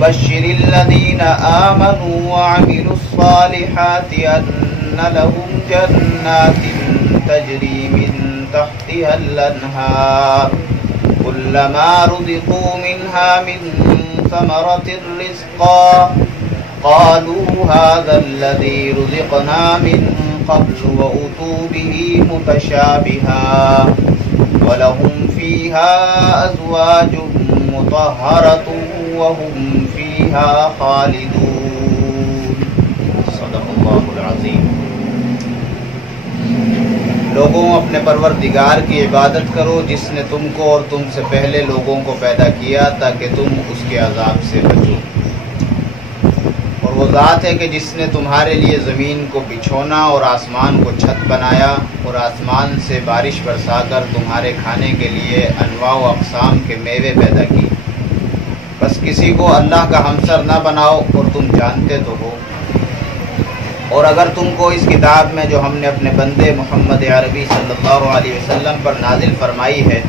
وبشر الذين آمنوا وعملوا الصالحات أن لهم جنات تجري من تحتها الأنهار كلما رزقوا منها من ثمرة رزقا قالوا هذا الذي رزقنا من قبل وأتوا به متشابها وَلَهُمْ فِيهَا أَزْوَاجٌ مُطَهَّرَةٌ وَهُمْ فِيهَا خَالِدُونَ صدق اللہ العظیم۔ لوگوں اپنے پروردگار کی عبادت کرو جس نے تم کو اور تم سے پہلے لوگوں کو پیدا کیا تاکہ تم اس کے عذاب سے بچو۔ اور وہ ذات ہے کہ جس نے تمہارے لیے زمین کو بچھونا اور آسمان کو چھت بنایا اور آسمان سے بارش برسا کر تمہارے کھانے کے لیے انواع و اقسام کے میوے پیدا کی۔ بس کسی کو اللہ کا ہمسر نہ بناؤ اور تم جانتے تو ہو۔ اور اگر تم کو اس کتاب میں جو ہم نے اپنے بندے محمد عربی صلی اللہ علیہ وسلم پر نازل فرمائی ہے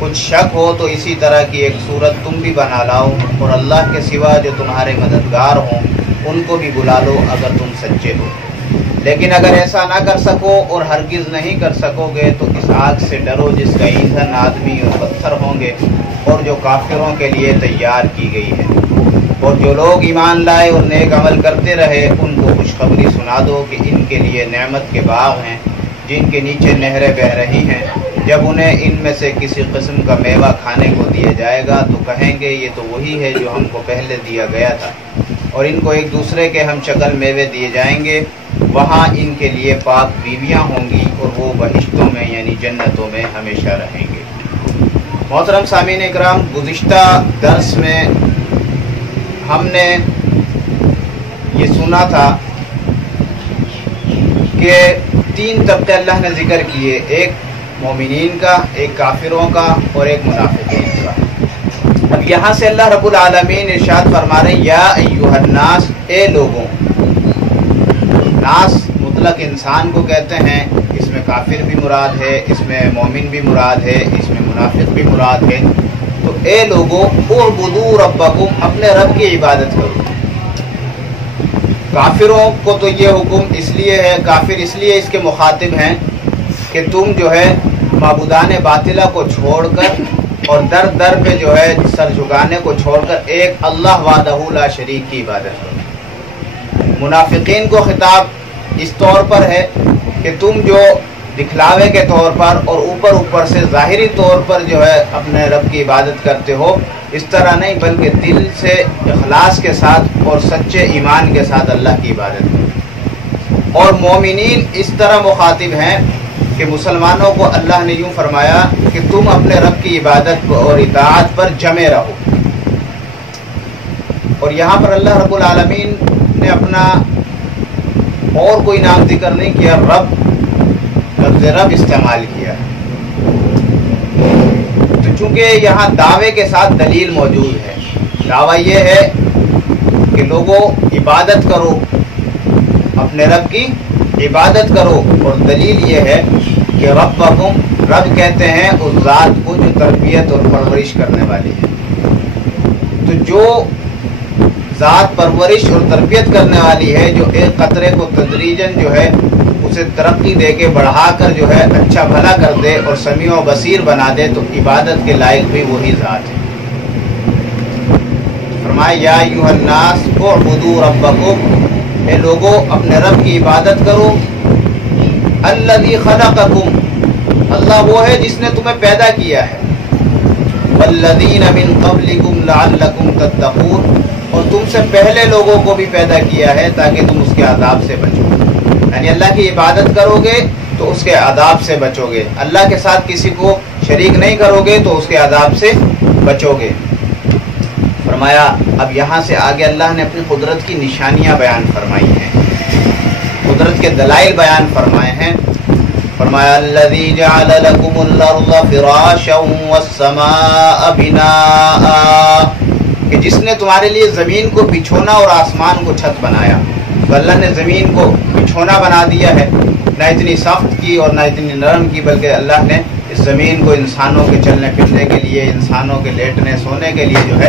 کچھ شک ہو تو اسی طرح کی ایک صورت تم بھی بنا لاؤ اور اللہ کے سوا جو تمہارے مددگار ہوں ان کو بھی بلا لو اگر تم سچے ہو۔ لیکن اگر ایسا نہ کر سکو اور ہرگز نہیں کر سکو گے تو اس آگ سے ڈرو جس کا ایندھن آدمی اور پتھر ہوں گے اور جو کافروں کے لیے تیار کی گئی ہے۔ اور جو لوگ ایمان لائے اور نیک عمل کرتے رہے ان کو خوشخبری سنا دو کہ ان کے لیے نعمت کے باغ ہیں جن کے نیچے نہریں بہہ رہی ہیں۔ جب انہیں ان میں سے کسی قسم کا میوہ کھانے کو دیا جائے گا تو کہیں گے یہ تو وہی ہے جو ہم کو پہلے دیا گیا تھا، اور ان کو ایک دوسرے کے ہم شکل میوے دیے جائیں گے۔ وہاں ان کے لیے پاک بیویاں ہوں گی اور وہ بہشتوں میں یعنی جنتوں میں ہمیشہ رہیں گے۔ محترم سامعین اکرام، گزشتہ درس میں ہم نے یہ سنا تھا کہ 3 طبقے اللہ نے ذکر کیے، ایک مومنین کا، ایک کافروں کا اور ایک منافقین کا۔ اب یہاں سے اللہ رب العالمین ارشاد فرما رہے ہیں یا ایھا الناس، اے لوگوں۔ ناس مطلق انسان کو کہتے ہیں، اس میں کافر بھی مراد ہے، اس میں مومن بھی مراد ہے، اس میں منافق بھی مراد ہے۔ تو اے لوگوں اعبدوا ربکم، اپنے رب کی عبادت کرو۔ کافروں کو تو یہ حکم اس لیے ہے، کافر اس لیے اس کے مخاطب ہیں کہ تم جو ہے معبودان باطلہ کو چھوڑ کر اور در در پہ جو ہے سر جھکانے کو چھوڑ کر ایک اللہ وحدہ لا شریک کی عبادت کرو۔ منافقین کو خطاب اس طور پر ہے کہ تم جو دکھلاوے کے طور پر اور اوپر سے ظاہری طور پر جو ہے اپنے رب کی عبادت کرتے ہو، اس طرح نہیں بلکہ دل سے اخلاص کے ساتھ اور سچے ایمان کے ساتھ اللہ کی عبادت کرو۔ اور مومنین اس طرح مخاطب ہیں کہ مسلمانوں کو اللہ نے یوں فرمایا کہ تم اپنے رب کی عبادت اور اطاعت پر جمے رہو۔ اور یہاں پر اللہ رب العالمین نے اپنا اور کوئی نام ذکر نہیں کیا، لفظ رب استعمال کیا۔ تو چونکہ یہاں دعوے کے ساتھ دلیل موجود ہے، دعویٰ یہ ہے کہ لوگوں عبادت کرو، اپنے رب کی عبادت کرو، اور دلیل یہ ہے کہ ربکم، رب کہتے ہیں اس ذات کو جو تربیت اور پرورش کرنے والی ہے۔ تو جو ذات پرورش اور تربیت کرنے والی ہے، جو ایک قطرے کو تدریجاً جو ہے اسے ترقی دے کے بڑھا کر جو ہے اچھا بھلا کر دے اور سمیع و بصیر بنا دے، تو عبادت کے لائق بھی وہی ذات ہے۔ فرمایا یا ایھا الناس اعبدوا ربکم، اے لوگوں اپنے رب کی عبادت کرو۔ الذی خلقکم، اللہ وہ ہے جس نے تمہیں پیدا کیا ہے۔ والذین من قبلکم لعلکم تتقون، اور تم سے پہلے لوگوں کو بھی پیدا کیا ہے تاکہ تم اس کے عذاب سے بچو۔ یعنی اللہ کی عبادت کرو گے تو اس کے عذاب سے بچو گے، اللہ کے ساتھ کسی کو شریک نہیں کرو گے تو اس کے عذاب سے بچو گے۔ فرمایا اب یہاں سے آگے اللہ نے اپنی قدرت کی نشانیاں بیان فرمائی ہیں، قدرت کے دلائل بیان فرمائے ہیں۔ فرمایا الذی جعل لکم الارض فراشا والسماء بناء، کہ جس نے تمہارے لیے زمین کو بچھونا اور آسمان کو چھت بنایا۔ تو اللہ نے زمین کو بچھونا بنا دیا ہے، نہ اتنی سخت کی اور نہ اتنی نرم کی، بلکہ اللہ نے اس زمین کو انسانوں کے چلنے پھرنے کے لیے، انسانوں کے لیٹنے سونے کے لیے جو ہے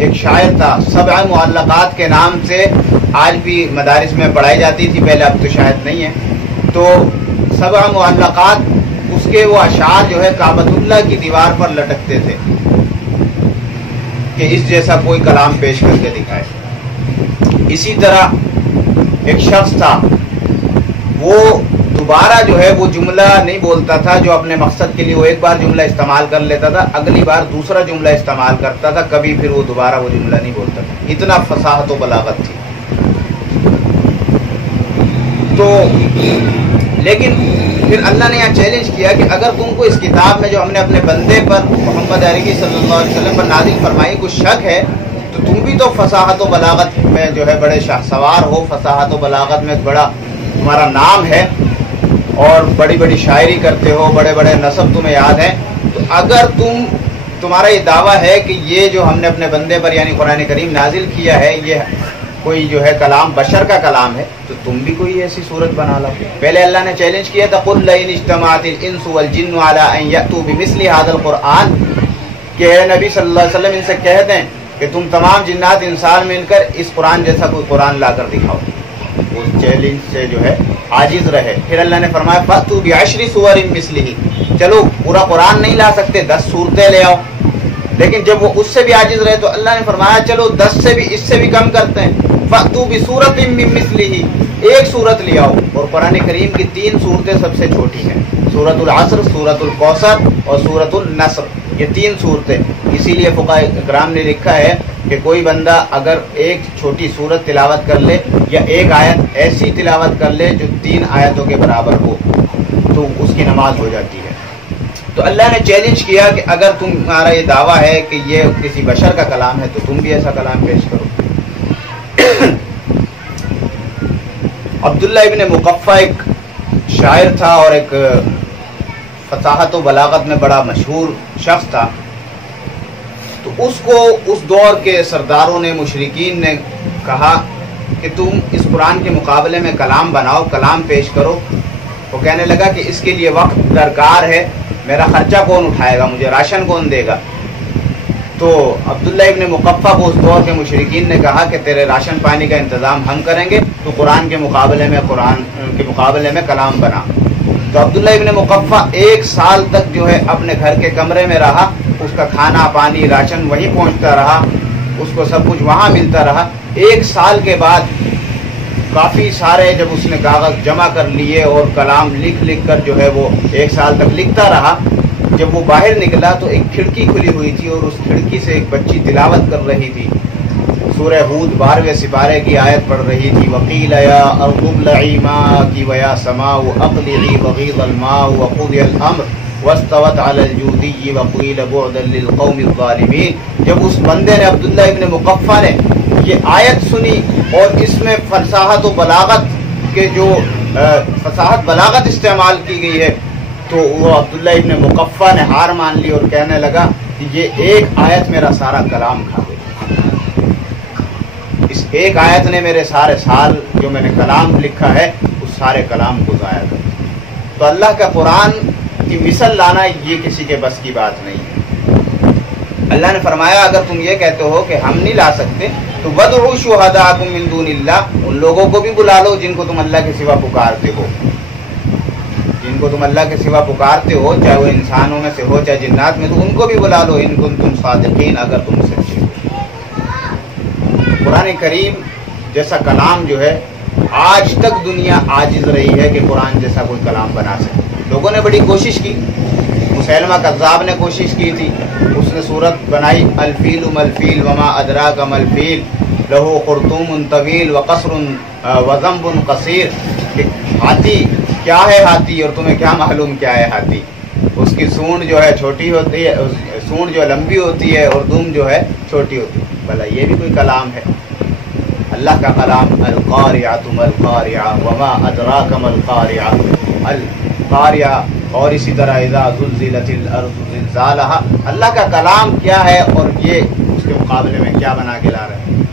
ایک شاعر تھا، سبع معلقات کے نام سے آج بھی مدارس میں پڑھائی جاتی تھی، پہلے اب تو شاید نہیں ہے. تو سبع معلقات اس کے وہ اشعار جو ہے کعبۃ اللہ کی دیوار پر لٹکتے تھے کہ اس جیسا کوئی کلام پیش کر کے دکھائے. اسی طرح ایک شخص تھا، وہ دوبارہ جو ہے وہ جملہ نہیں بولتا تھا جو اپنے مقصد کے لیے وہ ایک بار جملہ استعمال کر لیتا تھا، اگلی بار دوسرا جملہ استعمال کرتا تھا، کبھی پھر وہ دوبارہ وہ جملہ نہیں بولتا تھا. اتنا فصاحت و بلاغت تھی. تو لیکن پھر اللہ نے یہاں چیلنج کیا کہ اگر تم کو اس کتاب میں جو ہم نے اپنے بندے پر محمد عربی صلی اللہ علیہ وسلم پر نازل فرمائی کچھ شک ہے تو تم بھی تو فصاحت و بلاغت میں جو ہے بڑے شاہ سوار ہو، فصاحت و بلاغت میں بڑا تمہارا نام ہے اور بڑی بڑی شاعری کرتے ہو، بڑے بڑے نسب تمہیں یاد ہیں. تو اگر تمہارا یہ دعویٰ ہے کہ یہ جو ہم نے اپنے بندے پر یعنی قرآن کریم نازل کیا ہے یہ کوئی جو ہے کلام بشر کا کلام ہے تو تم بھی کوئی ایسی صورت بنا لو. پہلے اللہ نے چیلنج کیا تھا قُلْ لَئِنِ اجْتَمَعَتِ الْإِنسُ وَالْجِنُّ عَلَىٰ أَن يَأْتُوا بِمِثْلِ هَٰذَا الْقُرْآنِ کہ اے نبی صلی اللہ علیہ وسلم ان سے کہہ دیں کہ تم تمام جنات انسان مل کر اس قرآن جیسا کوئی قرآن لا کر دکھاؤ. اس چیلنج سے جو ہے عاجز رہے. پھر اللہ نے فرمایا فَأْتُوا بِعَشْرِ سُوَرٍ مِثْلِهِ، چلو پورا قرآن نہیں لا سکتے 10 صورتیں لے آؤ. لیکن جب وہ اس سے بھی عاجز رہے تو اللہ نے فرمایا چلو 10 سے بھی اس سے بھی کم کرتے ہیں، فَأْتُوا بِسُورَةٍ مِّن مِّثْلِهِ، ایک صورت لے آؤ. اور قرآن کریم کی 3 صورتیں سب سے چھوٹی ہیں، سورۃ العصر، سورۃ الکوثر اور سورۃ النصر. یہ 3 صورتیں. اسی لیے فقہاء کرام نے لکھا ہے کہ کوئی بندہ اگر ایک چھوٹی صورت تلاوت کر لے یا ایک آیت ایسی تلاوت کر لے جو 3 آیتوں کے برابر ہو تو اس کی نماز ہو جاتی ہے. تو اللہ نے چیلنج کیا کہ اگر تمہارا یہ دعویٰ ہے کہ یہ کسی بشر کا کلام ہے تو تم بھی ایسا کلام پیش کرو. عبداللہ ابن مقفع ایک شاعر تھا اور ایک فصاحت و بلاغت میں بڑا مشہور شخص تھا. تو اس کو اس دور کے سرداروں نے، مشرکین نے کہا کہ تم اس قرآن کے مقابلے میں کلام بناؤ، کلام پیش کرو. وہ کہنے لگا کہ اس کے لیے وقت درکار ہے، میرا خرچہ کون اٹھائے گا، مجھے راشن کون دے گا. تو عبداللہ ابن مقفع کو اس دور کے مشرکین نے کہا کہ تیرے راشن پانی کا انتظام ہم کریں گے، تو قرآن کے مقابلے میں کلام بنا. تو عبداللہ ابن مقفع 1 سال تک جو ہے اپنے گھر کے کمرے میں رہا، اس کا کھانا پانی راشن وہیں پہنچتا رہا، اس کو سب کچھ وہاں ملتا رہا. 1 سال کے بعد کافی سارے جب اس نے کاغذ جمع کر لیے اور کلام لکھ کر جو ہے وہ 1 سال تک لکھتا رہا، جب وہ باہر نکلا تو ایک کھڑکی کھلی ہوئی تھی اور اس کھڑکی سے ایک بچی تلاوت کر رہی تھی. سورہ ہود 12ویں سپارے کی آیت پڑھ رہی تھی وَقِيلَ يَا أَرْضُ ابْلَعِي مَاءَكِ وَيَا سَمَاءُ أَقْلِعِي وَغِيضَ الْمَاءُ وَقُضِيَ الْأَمْرُ وَاسْتَوَتْ عَلَى الْجُودِيِّ وَقِيلَ بُعْدًا لِلْقَوْمِ الظَّالِمِينَ. جب اس بندے نے عبداللہ ابن مقفع نے یہ آیت سنی اور اس میں فصاحت و بلاغت کے جو فصاحت بلاغت استعمال کی گئی ہے تو وہ عبداللہ ابن مقفع نے ہار مان لی اور کہنے لگا کہ یہ ایک آیت میرا سارا کلام کھا گئی، اس ایک آیت نے میرے سارے سال جو میں نے کلام لکھا ہے اس سارے کلام کو ضائع کر دیا. تو اللہ کا قرآن کی مثل لانا یہ کسی کے بس کی بات نہیں ہے. اللہ نے فرمایا اگر تم یہ کہتے ہو کہ ہم نہیں لا سکتے تو وَادْعُوا شُهَدَاءَكُم مِّن دُونِ اللَّهِ، ان لوگوں کو بھی بلا لو جن کو تم اللہ کے سوا پکارتے ہو، جن کو تم اللہ کے سوا پکارتے ہو، چاہے وہ انسانوں میں سے ہو چاہے جنات میں، تو ان کو بھی بلا لو ان کنتم صادقین، اگر تم سچے ہو. قرآن کریم جیسا کلام جو ہے آج تک دنیا عاجز رہی ہے کہ قرآن جیسا کوئی کلام بنا سکے. لوگوں نے بڑی کوشش کی، مسیلمہ کذاب نے کوشش کی تھی، اس نے صورت بنائی الفیل ملفیل وما ادراک ملفیل لہو خرطوم طویل وقصر وذنب قصیر، کہ ہاتھی کیا ہے ہاتھی اور تمہیں کیا معلوم کیا ہے ہاتھی. اس کی سونڈ جو ہے چھوٹی ہوتی ہے، سونڈ جو لمبی ہوتی ہے اور دم جو ہے چھوٹی ہوتی ہے. بھلا یہ بھی کوئی کلام ہے؟ اللہ کا کلام القاریعۃ ما القاریعہ وما ادراک ما القاریعہ، القاریعہ، اور اسی طرح اذا زلزلت الارض زلزالہا. اللہ کا کلام کیا ہے اور یہ اس کے مقابلے میں کیا بنا کے لا رہے ہیں.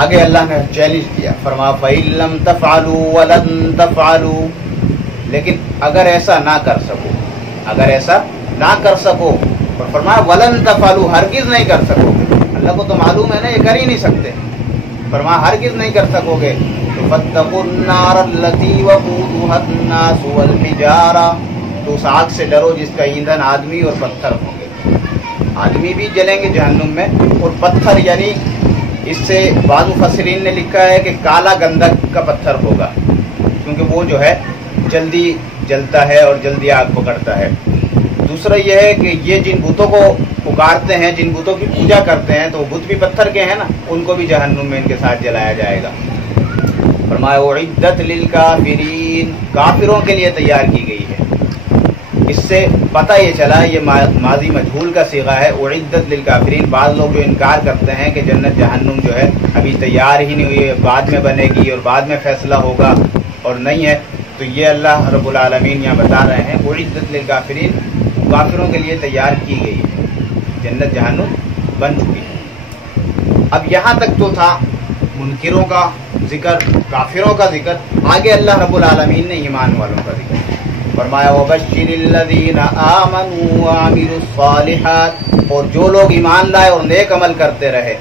آگے اللہ نے چیلنج کیا، فرمایا فَإِن لَّمْ تَفْعَلُوا وَلَن تَفْعَلُوا، لیکن اگر ایسا نہ کر سکو، اگر ایسا نہ کر سکو اور فرمایا ولن تفعلوا، ہرگز نہیں کر سکوگے، اللہ کو تو معلوم ہے نا یہ کر ہی نہیں سکتے، فرمایا ہرگز نہیں کر سکوگے، تو فاتقوا النار التي وقودها الناس والحجارہ، تو اس آگ سے ڈرو جس کا ایندھن آدمی اور پتھر ہوں گے، آدمی بھی جلیں گے جہنم میں اور پتھر، یعنی اس سے بعض مفسرین نے لکھا ہے کہ کالا گندک کا پتھر ہوگا، کیونکہ وہ جو ہے جلدی جلتا ہے اور جلدی آگ پکڑتا ہے۔ دوسرا یہ ہے کہ یہ جن بتوں کو پکارتے ہیں، جن بتوں کی پوجا کرتے ہیں، تو وہ بت بھی پتھر کے ہیں نا، ان کو بھی جہنم میں ان کے ساتھ جلایا جائے گا۔ فرمایا اعدت للکافرین، کافروں کے لیے تیار کی گئی ہے۔ اس سے پتہ یہ چلا، یہ ماضی مجہول کا صیغہ ہے، اعدت للکافرین۔ بعض لوگ جو انکار کرتے ہیں کہ جنت جہنم جو ہے ابھی تیار ہی نہیں ہوئی ہے، بعد میں بنے گی اور بعد میں فیصلہ ہوگا اور نہیں ہے، تو یہ اللہ رب العالمین یہاں بتا رہے ہیں اعدت للکافرین، کافروں کے لیے تیار کی گئی ہے، جنت جہنم بن چکی ہے۔ اب یہاں تک تو تھا منکروں کا ذکر، کافروں کا ذکر، آگے اللہ رب العالمین نے ایمان والوں کا ذکر فرمایا وَبَشِّرِ الَّذِينَ آمَنُوا وَعَمِلُوا الصَّالِحَاتِ، اور جو لوگ ایمان لائے اور نیک عمل کرتے رہے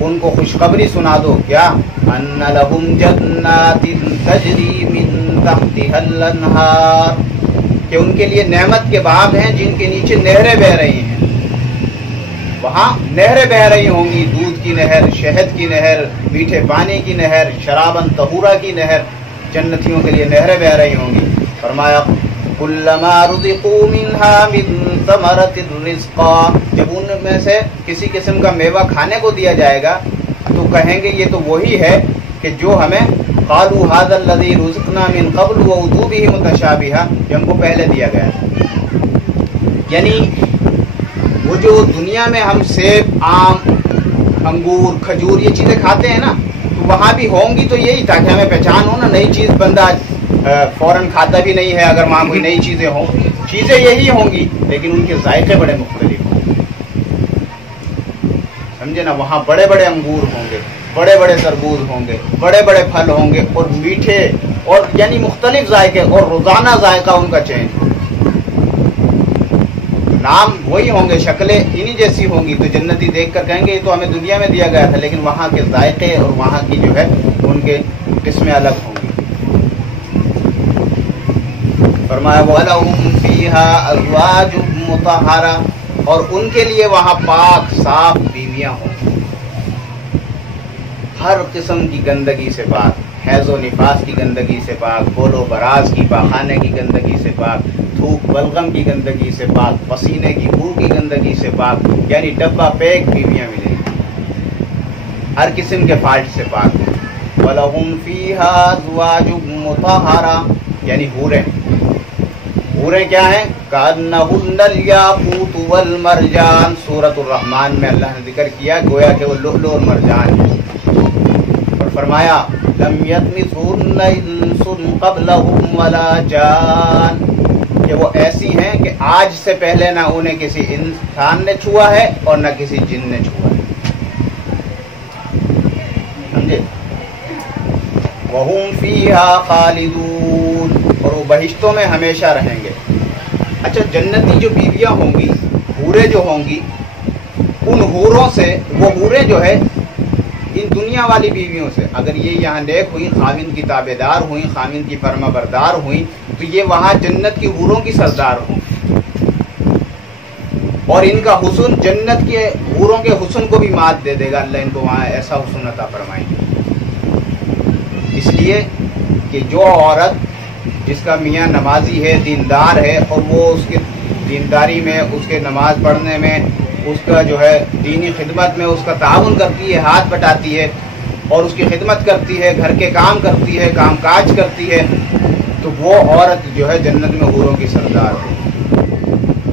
ان کو خوشخبری سنا دو، کیا؟ أَنَّ لَهُمْ جَنَّاتٍ تَجْرِي مِن تَحْتِهَا الْأَنْهَارُ، کہ ان کے لیے نعمت کے باغ ہیں جن کے نیچے نہریں بہ رہی ہیں، وہاں نہریں بہ رہی ہوں گی، دودھ کی نہر، شہد کی نہر، میٹھے پانی کی نہر، شراباً طہورا کی نہر، جنتیوں کے لیے نہریں بہ رہی ہوں گی۔ فرمایا کلما رزقوا منها من ثمرة رزقا، جب ان میں سے کسی قسم کا میوہ کھانے کو دیا جائے گا تو کہیں گے یہ تو وہی ہے کہ جو ہمیں قالوا هذا الذي رزقنا من قبل وأتوا به متشابها، جو ہم کو پہلے دیا گیا۔ یعنی وہ جو دنیا میں ہم سیب، آم، انگور، کھجور یہ چیزیں کھاتے ہیں نا، تو وہاں بھی ہوں گی تو یہی تھا کہ ہمیں پہچان ہو نا، نئی چیز بندہ فوراً کھاتا بھی نہیں ہے اگر وہاں کوئی نئی چیزیں ہوں، چیزیں یہی ہوں گی لیکن ان کے ذائقے بڑے مختلف ہوں گے، سمجھے نا؟ وہاں بڑے بڑے انگور ہوں گے، بڑے بڑے تربوز ہوں گے، بڑے بڑے پھل ہوں گے اور میٹھے، اور یعنی مختلف ذائقے، اور روزانہ ذائقہ ان کا چینج، نام وہی ہوں گے، شکلیں انہی جیسی ہوں گی، تو جنتی دیکھ کر کہیں گے یہ تو ہمیں دنیا میں دیا گیا تھا، لیکن وہاں کے ذائقے اور وہاں کی جو ہے ان کے قسمیں الگ ہوں گی۔ فرمایا وَلَهُمْ فِيهَا أَزْوَاجٌ مُطَهَّرَةٌ، اور ان کے لیے وہاں پاک صاف بیویاں ہوں، ہر قسم کی گندگی سے پاک، حیض و نفاس کی گندگی سے پاک، بول و براز کی، پاخانے کی گندگی سے پاک، تھوک بلغم کی گندگی سے پاک، پسینے کی بو کی گندگی سے پاک، یعنی ڈبہ پیک بیویاں ملیں گی، ہر قسم کے فالٹ سے پاک۔ وَلَهُمْ فِيهَا أَزْوَاجٌ مُطَهَّرَةٌ، یعنی حوریں، حوریں کیا ہیں؟ كَأَنَّهُنَّ الْيَاقُوتُ وَالْمَرْجَانُ، سورۃ الرحمن میں اللہ نے ذکر کیا گویا کہ وہ لؤلؤ اور مرجان ہیں، اور فرمایا لَمْ يَطْمِثْهُنَّ إِنسٌ قَبْلَهُمْ وَلَا جَانٌ، کہ وہ ایسی ہیں کہ آج سے پہلے نہ انہیں کسی انسان نے چھوا ہے اور نہ کسی جن نے چھوا ہے، سمجھے؟ وَهُمْ فِيهَا خَالِدُونَ، اور وہ بہشتوں میں ہمیشہ رہیں گے۔ اچھا، جنتی جو بیویاں ہوں گی، حوریں جو ہوں گی، ان حوروں سے، وہ حوریں جو ہے ان دنیا والی بیویوں سے، اگر یہ یہاں نیک ہوئیں، خاوند کی تابع دار ہوئیں، خاوند کی فرما بردار ہوئیں، تو یہ وہاں جنت کی حوروں کی سردار ہوں، اور ان کا حسن جنت کے حوروں کے حسن کو بھی مات دے دے گا، اللہ ان کو وہاں ایسا حسن عطا فرمائیں گے۔ اس لیے کہ جو عورت جس کا میاں نمازی ہے، دیندار ہے، اور وہ اس کے دینداری میں، اس کے نماز پڑھنے میں، اس کا جو ہے دینی خدمت میں اس کا تعاون کرتی ہے، ہاتھ بٹاتی ہے اور اس کی خدمت کرتی ہے، گھر کے کام کرتی ہے، کام کاج کرتی ہے، تو وہ عورت جو ہے جنت میں حوروں کی سردار ہے۔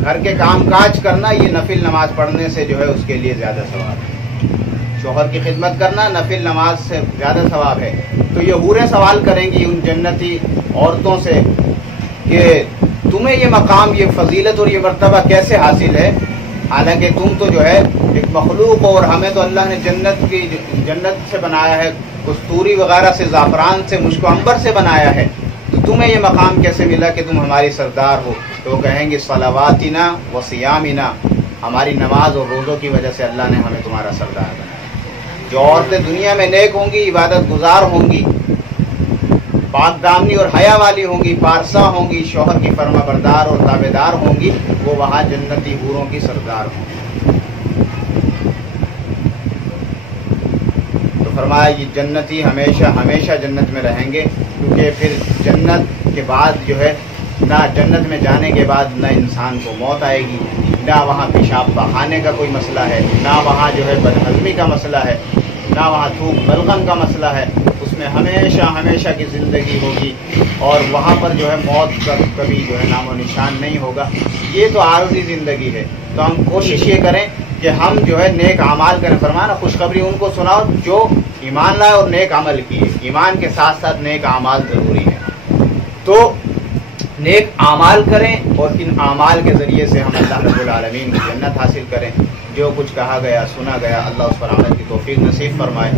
گھر کے کام کاج کرنا یہ نفل نماز پڑھنے سے جو ہے اس کے لیے زیادہ ثواب ہے، شوہر کی خدمت کرنا نفل نماز سے زیادہ ثواب ہے۔ تو یہ حوریں سوال کریں گی ان جنتی عورتوں سے کہ تمہیں یہ مقام، یہ فضیلت اور یہ مرتبہ کیسے حاصل ہے، حالانکہ تم تو جو ہے ایک مخلوق ہو، اور ہمیں تو اللہ نے جنت سے بنایا ہے، کستوری وغیرہ سے، زعفران سے، مشک و عنبر سے بنایا ہے، تو تمہیں یہ مقام کیسے ملا کہ تم ہماری سردار ہو؟ تو وہ کہیں گے صلواتنا و صیامنا، ہماری نماز اور روزوں کی وجہ سے اللہ نے ہمیں تمہارا سردار بنایا۔ جو عورتیں دنیا میں نیک ہوں گی، عبادت گزار ہوں گی، پاک دامنی اور حیا والی ہوں گی، پارسا ہوں گی، شوہر کی فرما بردار اور تابع دار ہوں گی، وہ وہاں جنتی حوروں کی سردار ہوں گی۔ تو فرمایا یہ جنتی ہمیشہ ہمیشہ جنت میں رہیں گے، کیونکہ پھر جنت کے بعد جو ہے نہ جنت میں جانے کے بعد نہ انسان کو موت آئے گی، نہ وہاں پیشاب بہانے کا کوئی مسئلہ ہے، نہ وہاں جو ہے بدہضمی کا مسئلہ ہے، نہ وہاں تھوک بلغم کا مسئلہ ہے۔ اس میں ہمیشہ ہمیشہ کی زندگی ہوگی، اور وہاں پر جو ہے موت کا کبھی جو ہے نام و نشان نہیں ہوگا۔ یہ تو عارضی زندگی ہے، تو ہم کوشش یہ کریں کہ ہم جو ہے نیک اعمال کریں۔ فرمانا خوشخبری ان کو سناؤ جو ایمان لائے اور نیک عمل کیے۔ ایمان کے ساتھ ساتھ نیک اعمال ضروری ہے، تو نیک اعمال کریں اور ان اعمال کے ذریعے سے ہم اللہ رب العالمین کی جنت حاصل کریں۔ جو کچھ کہا گیا سنا گیا اللہ اس پر عمل کی توفیق نصیب فرمائے۔